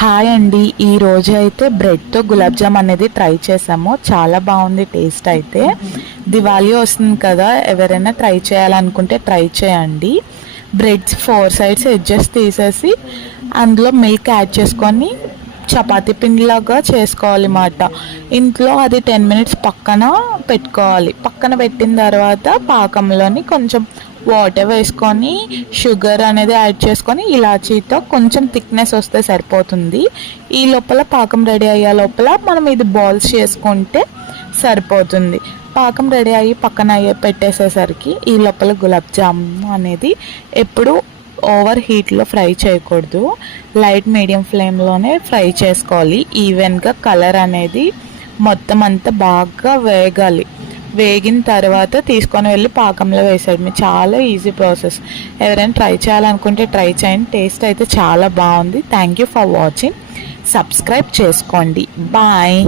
Hi అండి, ఈరోజు అయితే బ్రెడ్తో గులాబ్ జామ్ అనేది ట్రై చేసాము. చాలా బాగుంది టేస్ట్ అయితే. దివాళీ వస్తుంది కదా, ఎవరైనా ట్రై చేయాలనుకుంటే ట్రై చేయండి. బ్రెడ్స్ 4 సైడ్స్ ఎడ్జెస్ తీసేసి అందులో మిల్క్ యాడ్ చేసుకొని చపాతీ పిండిలాగా చేసుకోవాలి అన్నమాట. ఇంట్లో అది 10 మినిట్స్ పక్కన పెట్టుకోవాలి. పక్కన పెట్టిన తర్వాత పాకంలోని కొంచెం వాటర్ వేసుకొని షుగర్ అనేది యాడ్ చేసుకొని ఇలాచీతో కొంచెం థిక్నెస్ వస్తే సరిపోతుంది. ఈ లోపల పాకం రెడీ అయ్యే లోపల మనం ఇది బాల్స్ చేసుకుంటే సరిపోతుంది. పాకం రెడీ అయ్యి పక్కన పెట్టేసేసరికి ఈ లోపల గులాబ్ జామ్ అనేది ఎప్పుడు ఓవర్ హీట్లో ఫ్రై చేయకూడదు. లైట్ మీడియం ఫ్లేమ్లోనే ఫ్రై చేసుకోవాలి. ఈవెన్గా కలర్ అనేది మొత్తం అంతా బాగా వేగాలి. వేగిన తర్వాత తీసుకొని వెళ్ళి పాకంలో వేసేయడమే. చాలా ఈజీ ప్రాసెస్. ఎవరైనా ట్రై చేయాలనుకుంటే ట్రై చేయండి. టేస్ట్ అయితే చాలా బాగుంది. Thank you for watching. Subscribe చేసుకోండి. బాయ్.